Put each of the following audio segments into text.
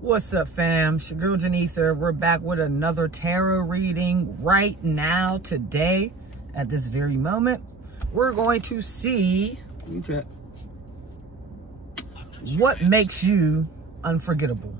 What's up, fam? It's your girl Janetha. We're back with another tarot reading right now, today, at this very moment. We're going to see what makes you unforgettable.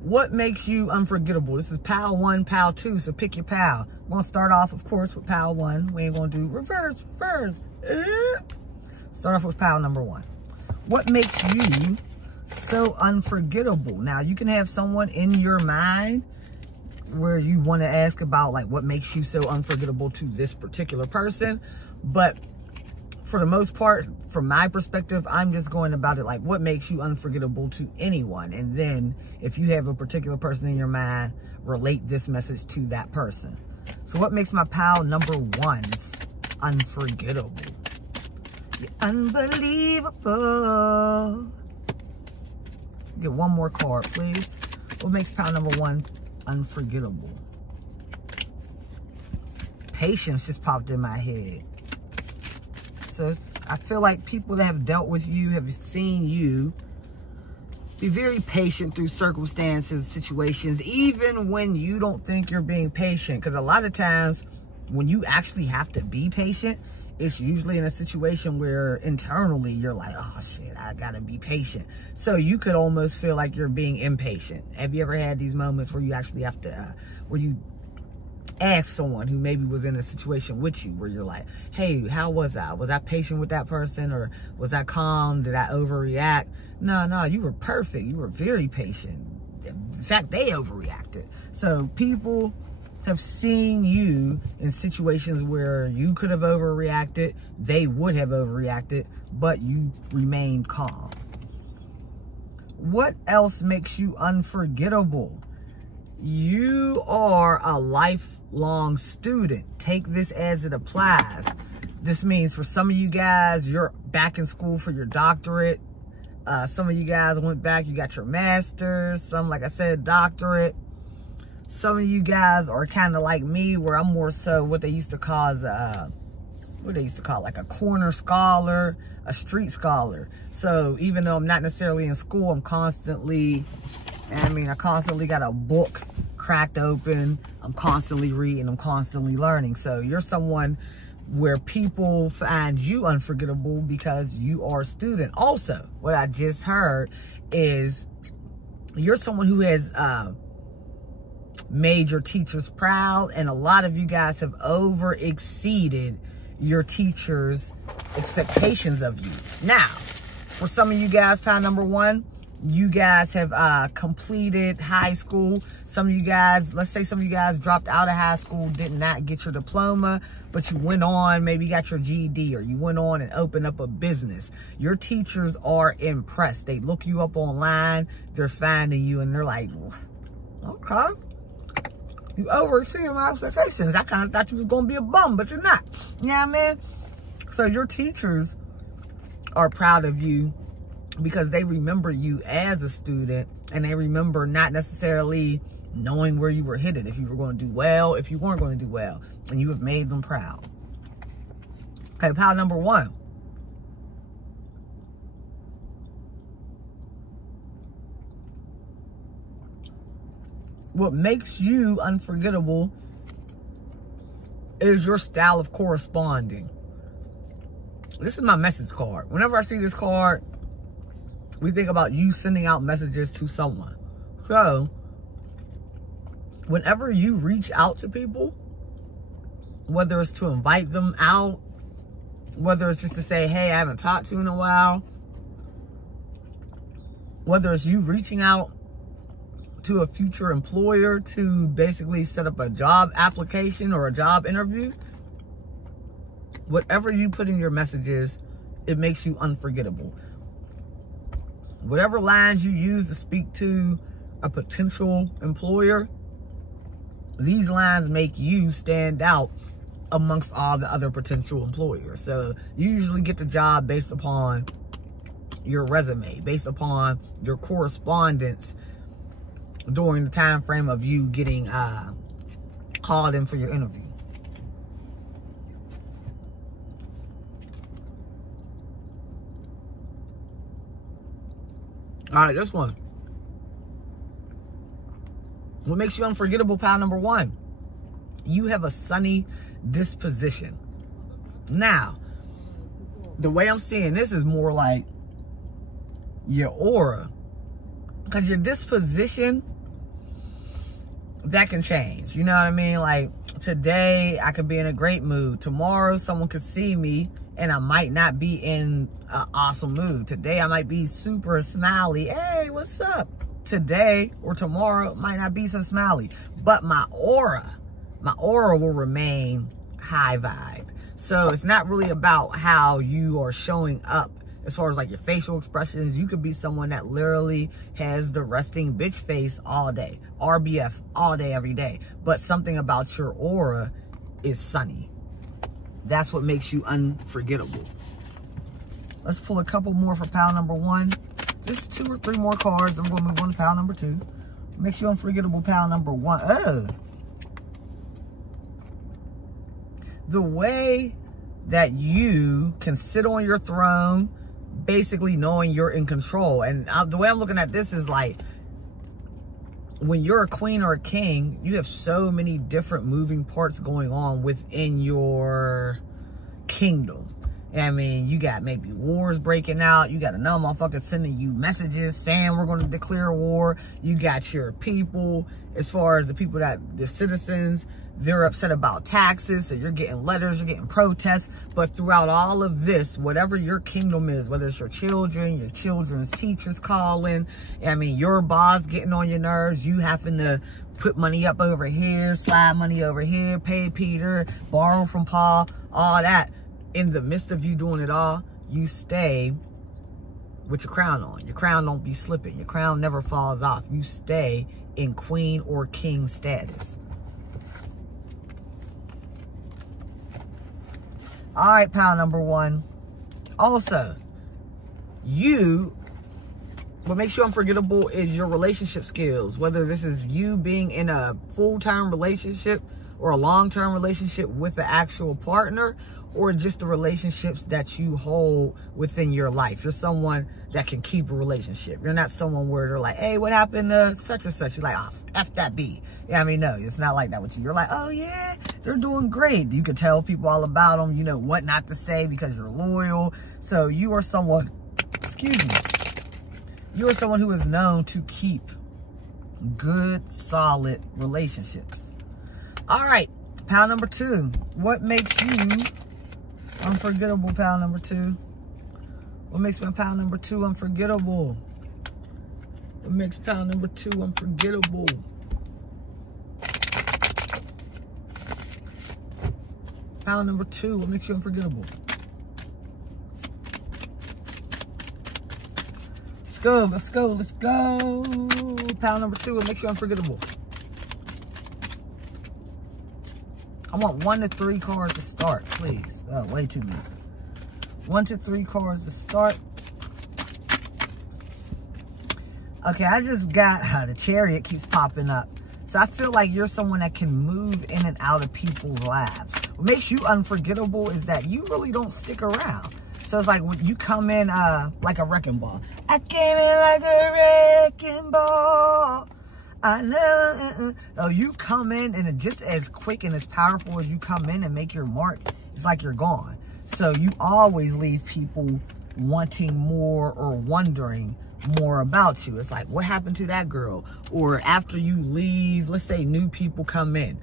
What makes you unforgettable? This is pile 1, pile 2, so pick your pile. We're going to start off, of course, with pile 1. We ain't going to do reverse. Start off with pile number 1. What makes you so unforgettable? Now, you can have someone in your mind where you want to ask about, like, what makes you so unforgettable to this particular person. But for the most part, from my perspective, I'm just going about it like, what makes you unforgettable to anyone? And then if you have a particular person in your mind, relate this message to that person. So what makes my pile number 1's unforgettable? You're unbelievable. Get one more card, please. What makes pile number 1 unforgettable? Patience just popped in my head. So I feel like people that have dealt with you have seen you be very patient through circumstances, situations, even when you don't think you're being patient. Because a lot of times when you actually have to be patient, it's usually in a situation where internally you're like, oh shit, I gotta be patient. So you could almost feel like you're being impatient. Have you ever had these moments where you actually have to, where you ask someone who maybe was in a situation with you where you're like, hey, how was I? Was I patient with that person, or was I calm? Did I overreact? No, you were perfect. You were very patient. In fact, they overreacted. So people have seen you in situations where you could have overreacted, they would have overreacted, but you remained calm. What else makes you unforgettable? You are a lifelong student. Take this as it applies. This means for some of you guys, you're back in school for your doctorate. Some of you guys went back, you got your master's. Some, like I said, doctorate. Some of you guys are kind of like me, where I'm more so what they used to call as like a corner scholar, a street scholar. So even though I'm not necessarily in school, I'm constantly, I constantly got a book cracked open. I'm constantly reading, I'm constantly learning. So you're someone where people find you unforgettable because you are a student. Also, what I just heard is you're someone who has made your teachers proud, and a lot of you guys have over exceeded your teachers' expectations of you. Now, for some of you guys, pile number 1, you guys have completed high school. Some of you guys, let's say some of you guys dropped out of high school, did not get your diploma, but you went on, maybe got your GED, or you went on and opened up a business. Your teachers are impressed. They look you up online, they're finding you, and they're like, okay, you overseeing my expectations. I kind of thought you was going to be a bum, but you're not. You know what I mean? So your teachers are proud of you because they remember you as a student, and they remember not necessarily knowing where you were headed, if you were going to do well, if you weren't going to do well, and you have made them proud. Okay, pile number 1. What makes you unforgettable is your style of corresponding. This is my message card. Whenever I see this card, we think about you sending out messages to someone. So, whenever you reach out to people, whether it's to invite them out, whether it's just to say, hey, I haven't talked to you in a while, whether it's you reaching out to a future employer to basically set up a job application or a job interview, whatever you put in your messages, it makes you unforgettable. Whatever lines you use to speak to a potential employer, these lines make you stand out amongst all the other potential employers. So you usually get the job based upon your resume, based upon your correspondence during the time frame of you getting called in for your interview. All right, this one. What makes you unforgettable, pile number one? You have a sunny disposition. Now, the way I'm seeing this is more like your aura. Because your disposition, that can change. You know what I mean? Like, today, I could be in a great mood. Tomorrow, someone could see me, and I might not be in an awesome mood. Today, I might be super smiley. Hey, what's up? Today or tomorrow might not be so smiley. But my aura will remain high vibe. So it's not really about how you are showing up as far as like your facial expressions. You could be someone that literally has the resting bitch face all day. RBF all day, every day. But something about your aura is sunny. That's what makes you unforgettable. Let's pull a couple more for pile number one. Just 2 or 3 more cards. I'm going to move on to pile number two. Makes you unforgettable, pile number one. Oh. The way that you can sit on your throne, basically knowing you're in control. And the way I'm looking at this is like, when you're a queen or a king, you have so many different moving parts going on within your kingdom. I mean, you got maybe wars breaking out. You got another motherfucker sending you messages saying we're going to declare war. You got your people, as far as the people the citizens, they're upset about taxes. So you're getting letters, you're getting protests. But throughout all of this, whatever your kingdom is, whether it's your children, your children's teachers calling, I mean, your boss getting on your nerves, you having to put money up over here, slide money over here, pay Peter, borrow from Paul, all that. In the midst of you doing it all, you stay with your crown on. Your crown don't be slipping. Your crown never falls off. You stay in queen or king status. All right, pile number one. Also, what makes you unforgettable is your relationship skills. Whether this is you being in a full-time relationship or a long-term relationship with the actual partner, or just the relationships that you hold within your life. You're someone that can keep a relationship. You're not someone where they're like, hey, what happened to such and such? You're like, oh, F that B. Yeah, I mean, no, it's not like that with you. You're like, oh yeah, they're doing great. You can tell people all about them. You know what not to say because you're loyal. So you are someone, excuse me, you are someone who is known to keep good, solid relationships. All right, pile number two. What makes you unforgettable, pile number two? What makes my pile number two unforgettable? What makes pile number two unforgettable? Pile number two, what makes you unforgettable? Let's go, let's go, let's go. Pile number two, what makes you unforgettable? I want 1 to 3 cards to start, please. Oh, way too many. 1 to 3 cards to start. Okay, I just got, the Chariot keeps popping up. So I feel like you're someone that can move in and out of people's lives. What makes you unforgettable is that you really don't stick around. So it's like when you come in like a wrecking ball. I came in like a wrecking ball. I know. Oh, you come in and just as quick and as powerful as you come in and make your mark, it's like you're gone. So you always leave people wanting more or wondering more about you. It's like, what happened to that girl? Or after you leave, let's say new people come in.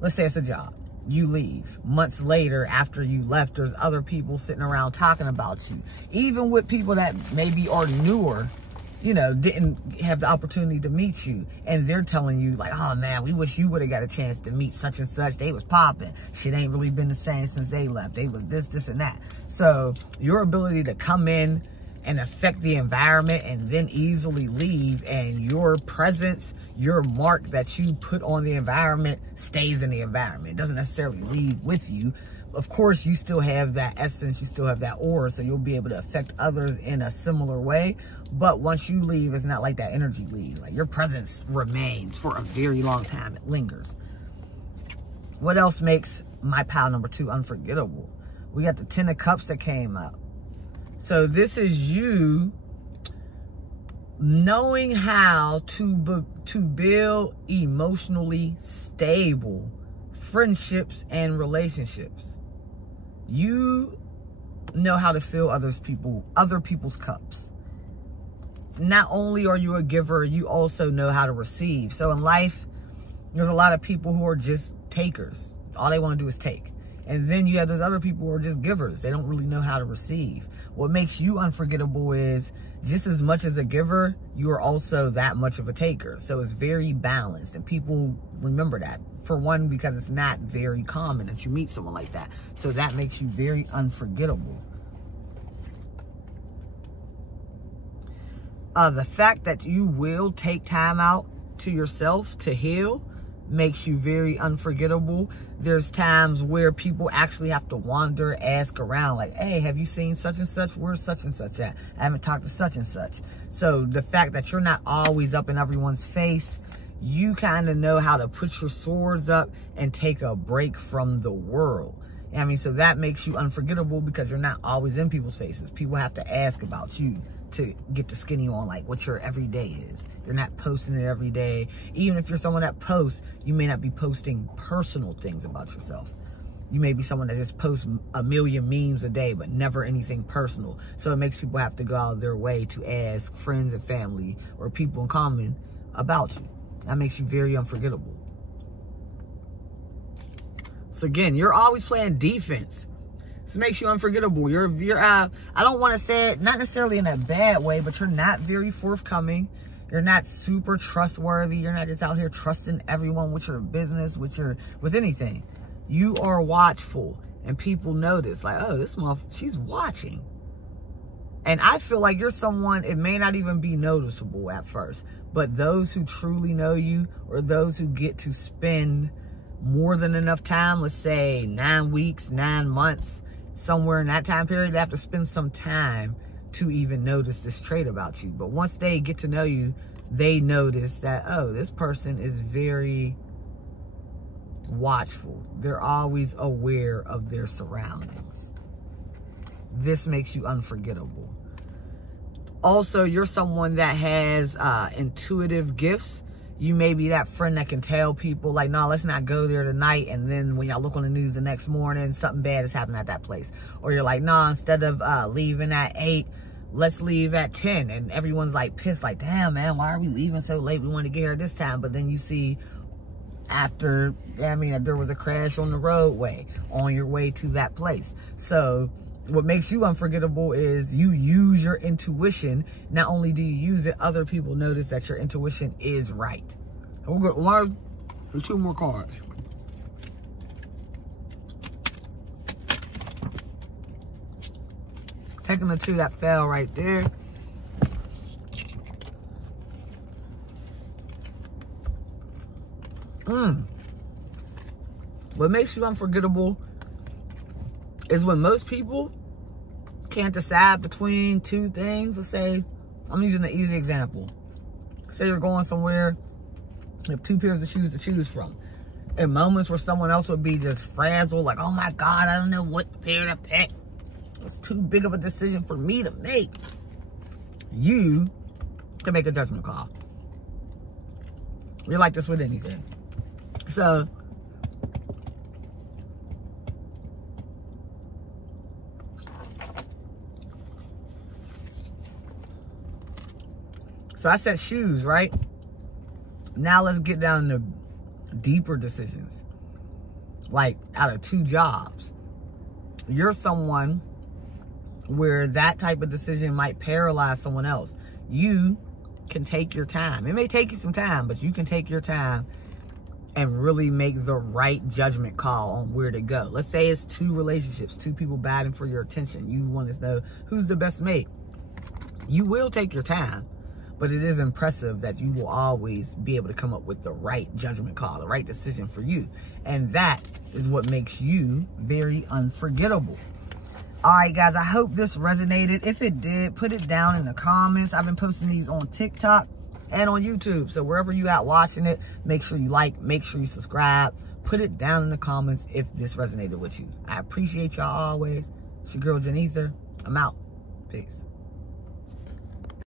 Let's say it's a job. You leave. Months later, after you left, there's other people sitting around talking about you. Even with people that maybe are newer, you know, didn't have the opportunity to meet you. And they're telling you like, oh man, we wish you would have got a chance to meet such and such. They was popping. Shit ain't really been the same since they left. They was this, and that. So your ability to come in and affect the environment and then easily leave, and your presence, your mark that you put on the environment stays in the environment. It doesn't necessarily leave with you. Of course, you still have that essence, you still have that aura, so you'll be able to affect others in a similar way. But once you leave, it's not like that energy leaves. Like, your presence remains for a very long time. It lingers. What else makes my pile number two unforgettable? We got the 10 of Cups that came up. So this is you knowing how to build emotionally stable friendships and relationships. You know how to fill other people's cups. Not only are you a giver, you also know how to receive. So in life, there's a lot of people who are just takers. All they want to do is take. And then you have those other people who are just givers. They don't really know how to receive. What makes you unforgettable is just as much as a giver, you are also that much of a taker. So it's very balanced. And people remember that. For one, because it's not very common that you meet someone like that. So that makes you very unforgettable. The fact that you will take time out to yourself to heal makes you very unforgettable. There's times where people actually have to wander, ask around, like, hey, have you seen such and such? Where's such and such at? I haven't talked to such and such. So the fact that you're not always up in everyone's face, you kind of know how to put your swords up and take a break from the world. I mean, so that makes you unforgettable because you're not always in people's faces. People have to ask about you to get the skinny on, like, what your everyday is. You're not posting it every day. Even if you're someone that posts, you may not be posting personal things about yourself. You may be someone that just posts a million memes a day, but never anything personal. So it makes people have to go out of their way to ask friends and family or people in common about you. That makes you very unforgettable. So again, you're always playing defense. This makes you unforgettable. I don't want to say it, not necessarily in a bad way, but you're not very forthcoming. You're not super trustworthy. You're not just out here trusting everyone with your business, with anything. You are watchful, and people notice, like, oh, this motherfucker, she's watching. And I feel like you're someone, it may not even be noticeable at first, but those who truly know you, or those who get to spend more than enough time, let's say 9 weeks, 9 months, somewhere in that time period, they have to spend some time to even notice this trait about you. But once they get to know you, they notice that, oh, this person is very watchful. They're always aware of their surroundings. This makes you unforgettable. Also, you're someone that has intuitive gifts. You may be that friend that can tell people, like, no, let's not go there tonight. And then when y'all look on the news the next morning, something bad is happening at that place. Or you're like, no, instead of leaving at 8, let's leave at 10. And everyone's like pissed, like, damn, man, why are we leaving so late? We want to get here this time. But then you see after, that there was a crash on the roadway on your way to that place. So what makes you unforgettable is you use your intuition. Not only do you use it, other people notice that your intuition is right. We'll get 1 or 2 more cards. Taking the 2 that fell right there. What makes you unforgettable is when most people can't decide between 2 things. Let's say, I'm using an easy example. Say you're going somewhere, you have 2 pairs of shoes to choose from. In moments where someone else would be just frazzled, like, oh my God, I don't know what pair to pick. It's too big of a decision for me to make. You can make a judgment call. You're like this with anything. So I said shoes, right? Now let's get down to deeper decisions. Like out of 2 jobs. You're someone where that type of decision might paralyze someone else. You can take your time. It may take you some time, but you can take your time and really make the right judgment call on where to go. Let's say it's 2 relationships, 2 people battling for your attention. You want to know who's the best mate. You will take your time. But it is impressive that you will always be able to come up with the right judgment call, the right decision for you. And that is what makes you very unforgettable. All right, guys, I hope this resonated. If it did, put it down in the comments. I've been posting these on TikTok and on YouTube. So wherever you out watching it, make sure you like, make sure you subscribe. Put it down in the comments if this resonated with you. I appreciate y'all always. It's your girl, Janetha. I'm out. Peace.